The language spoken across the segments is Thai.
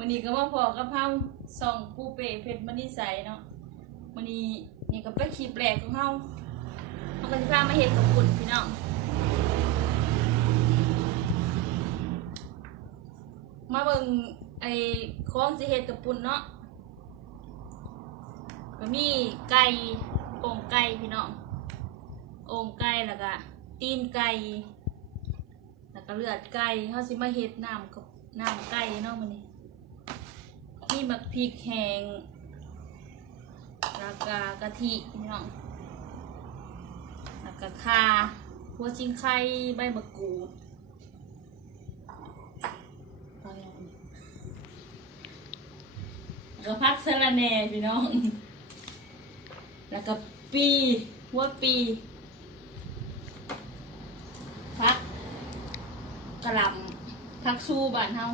วันนี้ก็ว่าพอกับเฮาส่องปูเป้เพชรมณีใสเนาะวันนี้นี่ก็เป็นคลิปแรกของเฮาเฮาก็สิพามาเฮ็ดกับปุ่นพี่น้องมาเบิ่งไอ้ของสิเฮ็ดกับปุ่นเนาะก็มีไก่โอ่งไก่พี่น้องโอ่งไก่แล้วก็ตีนไก่แล้วก็เลือดไก่เขาสิมาเฮ็ดน้ำกับน้ำไก่เนาะมัน นี่บักพริกแห้งแล้วก็กะทิพี่น้องแล้วก็ข่าหัวชิงไข่ใบมะกรูดเอาอย่างนี้แล้วก็พักสะระแหน่พี่น้อง แล้วก็ปีหัวปีพักกระลำผักสู้บ้านเฮา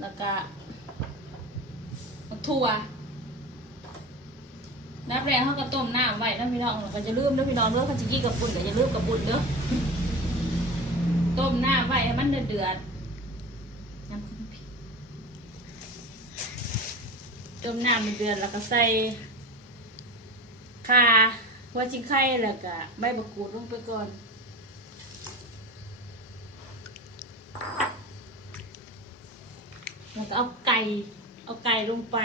แล้วก็ ถั่วน้ำแรงเขาก็ต้มน้ำไว้นะพี่น้องแล้วก็จะลืมนะพี่น้องเด้อพันจิกี้กับปุ่นก็จะลืมกับปุ่นเด้อต้มน้ำไว้ให้มันเดือดเดือดๆน้ำข้นพริกต้มน้ำเดือดแล้วก็ใส่ข่าหัวจิงไข่แล้วก็ใบมะกรูดลงไปก่อนแล้วก็เอาไก่ เอาไก่ลงไป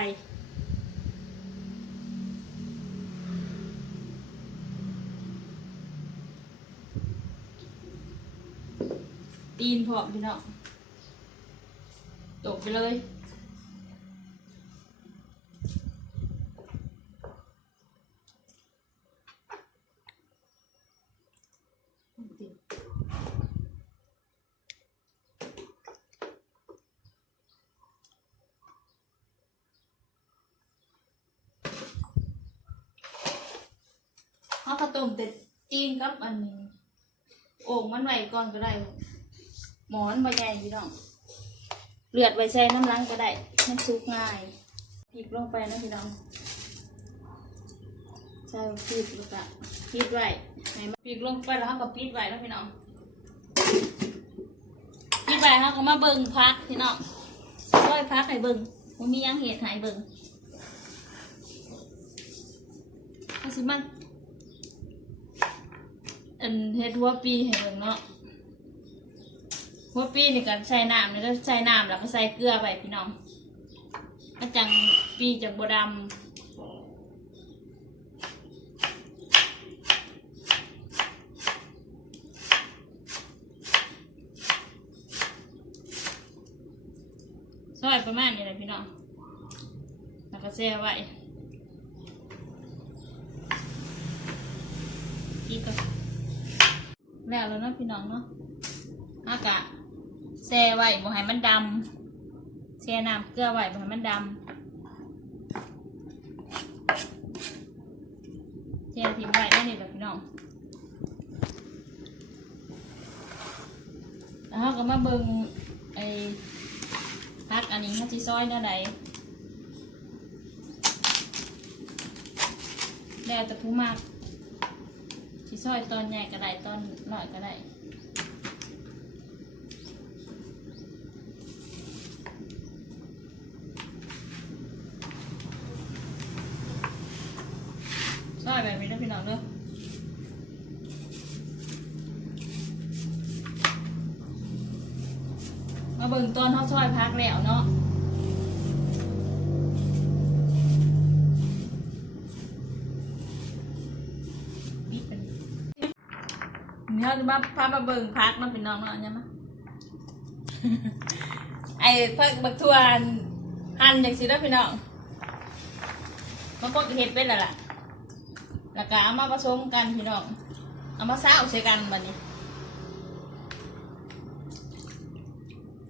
ตีนพอพี่น้องตกไปเลย ต้มแต่จีนกับอันนี้โอ่งมันไว้ก่อนก็ได้ หมอนใบใหญ่พี่น้องเลือดไว้ใส่น้ำล้างก็ได้มันสุกง่ายพริกลงไปนะพี่น้องใส่พริกแล้วก็ปิดไว้ให้มันพริกลงไปแล้วก็ปิดไว้นะพี่น้องปิดไว้เขาก็มาเบิ่งพักพี่น้องร้อยพักให้เบิ่งมันมียังเหตุให้เบิ่งเอาสิมัน อันเฮ็ดหัวปีให้เบิ่งเนาะหัวปีนี่ก็ใส่น้ำนี่ก็ใส่น้ำแล้วก็ใส่เกลือไปพี่น้องมันจังปีจังบ่ดำซอยประมาณนี้แหละพี่น้องแล้วก็แช่ไว้พี่ก็ แล้วแล้วเนาะพี่น้องเนาะอากะแช่ไว้บ่ให้มันดำแช่น้ำเกลือไว้บ่ให้มันดำแช่ทิ้งไว้ได้นี่แหละพี่น้องแล้วเราก็มาเบิ่งไอ้พักอันนี้มันสิซอยแนวใดแล้วแต่ผู้มาก ซอยตอนใหญ่ก็ได้ตอนน้อยก็ได้ซอยแบบนี้นะพี่น้องเด้อมาเบิ่งตอนเขาซอยพักแล้วเนาะ ภาจะมาพามาเบิ่งพักเนาเป็นน้องเนาะเนี่ยมั้ยไอ้พักบักทวนหั่นอย่างสิได้อพี่น้องมันก็เห็ดเป็นแล้วล่ะแล้วก็เอามาผสมกันพี่น้องเอามาซาวใส่กันบัดนี้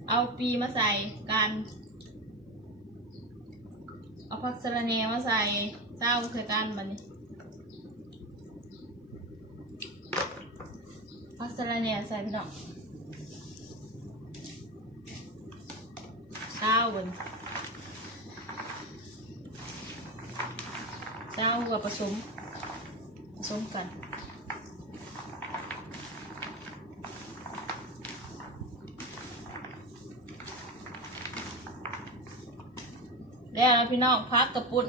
เอาปีมาใส่กันเอาผักสะระแหน่มาใส่ซาวใส่กันบัดนี้ พักสะระแหน่ใส่พี่น้องเช้าเบนเช้ากับผสมผสมกันแล้วนะพี่น้องพักกระปุ่น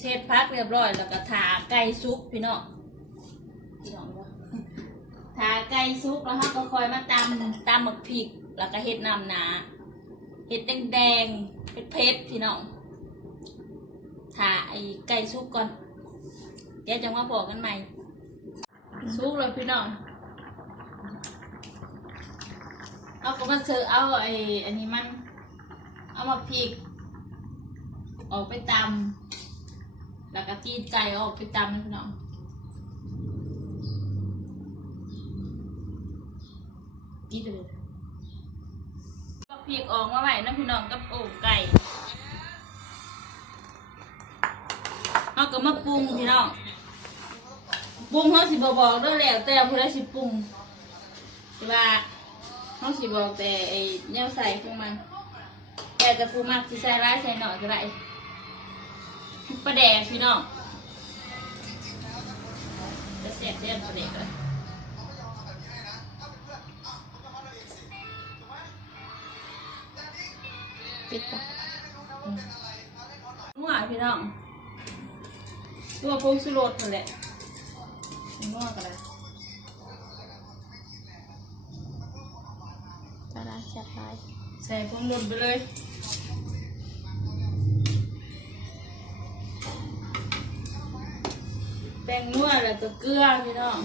เทศพัก เรียบร้อยแล้วก็ทาไก่ซุปพี่น้องพี่น้องทาไก่ซุปแล้วเราก็คอยมาตำตำหมักพริก แล้วก็เห็ดน้ำหนาเห็ดแดงๆเผ็ดเผ็ดๆพี่น้องทาไอ้ไก่ซุปก่อน เดี๋ยวจะมาบอกกันใหม่ซุปเลยพี่น้องเอาก็มาเจอเอาไอ้อันนี้มัน เอามาพริก ออกไปตำ แล้วก็จีนไก่ออกไปตำนะพี่น้องจีนเลยก็พริกออกมาใหม่นะพี่น้องกับโอ่งไก่เอาก็มาปรุงพี่น้องปรุงเขาสิบบอกด้วยแล้วแต่เพื่อสิปรุงว่าเขาสิบอกแต่ไอ้แนวใส่ของมันแต่จะฟูมากสิใส่ร้ายใส่หน่อยก็ได้ ปลาแดกพี่น้องจะเสียบเด่นปลาแดกเลยปิดปะอืมนัวพี่น้องตัวพงสุโรสนั่นแหละนัวกันเลยตาลาจัดไปใส่พวงหล่นไปเลย ป้งนัวแล้วก็เกลือพี่น้อง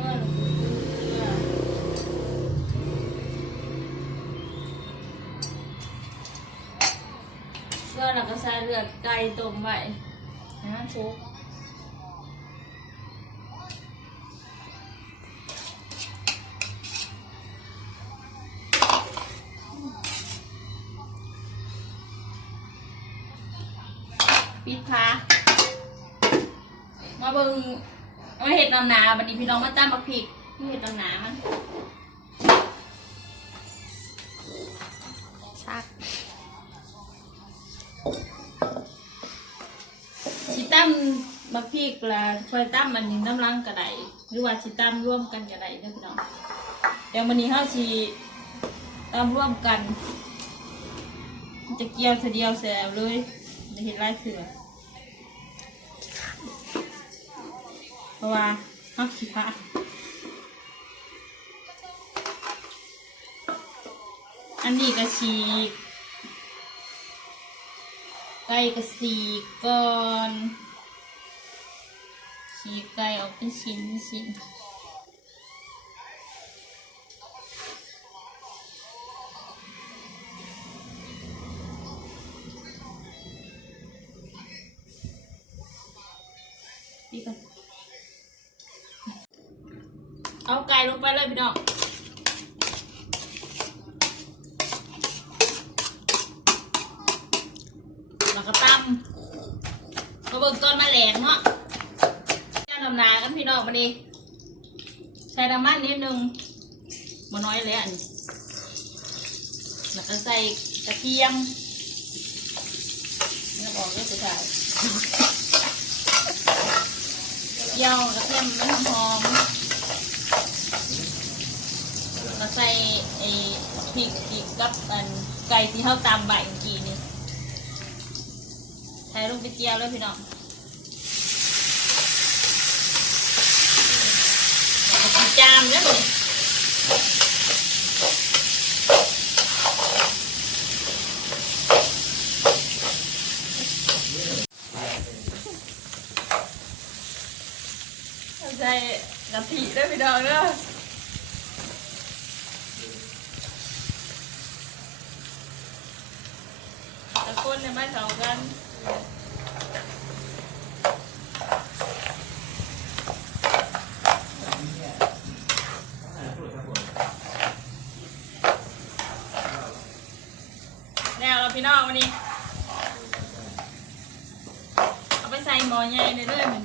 ก็เกลือแล้วก็ใส่เลือดไก่ต้มไว้นะชุบ ปิดพามาเบิ่งมาเห็ดนำหนาบัดนี้พี่น้องมาตั้มมาพริกมาเห็ดนำหนามันซักชิตั้มมาพริกละคอยตั้มมันนี้น้ำลังกระไดหรือว่าชิตั้มร่วมกันกระไดเด้อพี่น้องเดี๋ยววันนี้เฮาชีตั้มร่วมกัน จะเกี่ยวเสอเดียวแสบเลย ไม่เห็นไรเถื่อเพราะว่าเฮาขี้พลาอันนี้ก็ฉีกไก่ก็สีกก่อนฉีกไก่ออกเป็นชิ้นชิ้น เอาไก่ลงไปเลยพี่น้องแล้วก็ตำมาเบิ่งต้นมะแหลงเนาะย่างน้ำนากันพี่น้องมาดิใส่น้ำมันนิดนึงมาน้อยเลยอันแล้วก็ใส่กระเทียมนี่บอกก็จะใส่เจียวกระเทียมมันหอม ใส่ไอ้พริกพริกกับอันไก่ที่เขาตำใบเมื่อกี้นี่ใส่ลงไปเจียวเลยพี่น้องจามเนี่ยเลยใส่กะทิด้วยพี่น้องเด้อตะก้นเนี่ยไม่เท่ากัน แล้วเรา พี่น้องวันนี้ เอาไปใส่หม้อใหญ่เลยเด้อมัน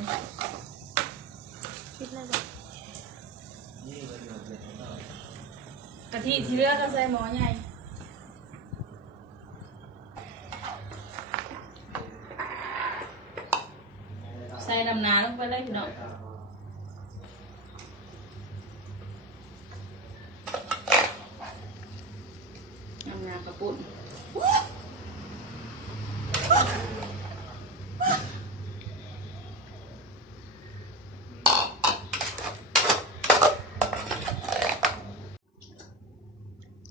คิดเลยจ้ะกะทิที่เหลือก็ใส่หม้อใหญ่ใส่น้ำหนาลงไปเลยพี่น้องน้ำหนากระปุ่น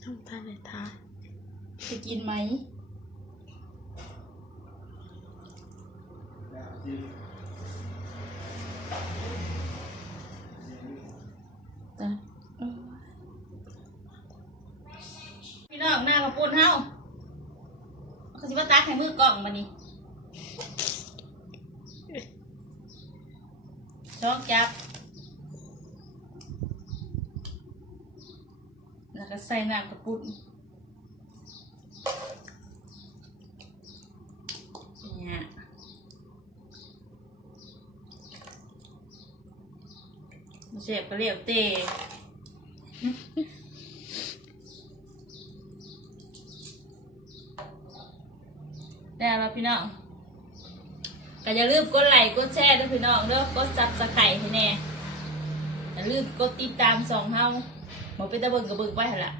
ทำทานเลยทา จะกินไหม พี่น้องหน้ากระปุ่นเฮาเขาสิว่าตักให้มือกล่องมานี่ช็อกจับ แล้วก็ใส่น้ำกระปุ้น เนี่ยเสียบก็เรียบเตะได้แล้วพี่น้องก็อย่าลืมกดไลค์กดแชร์ด้วยพี่น้องเด้อกดซับสไครต์ให้แน่อย่าลืมกดติดตามสองเฮาหมอไปตะเบิงกับเบิงไปหั่นละ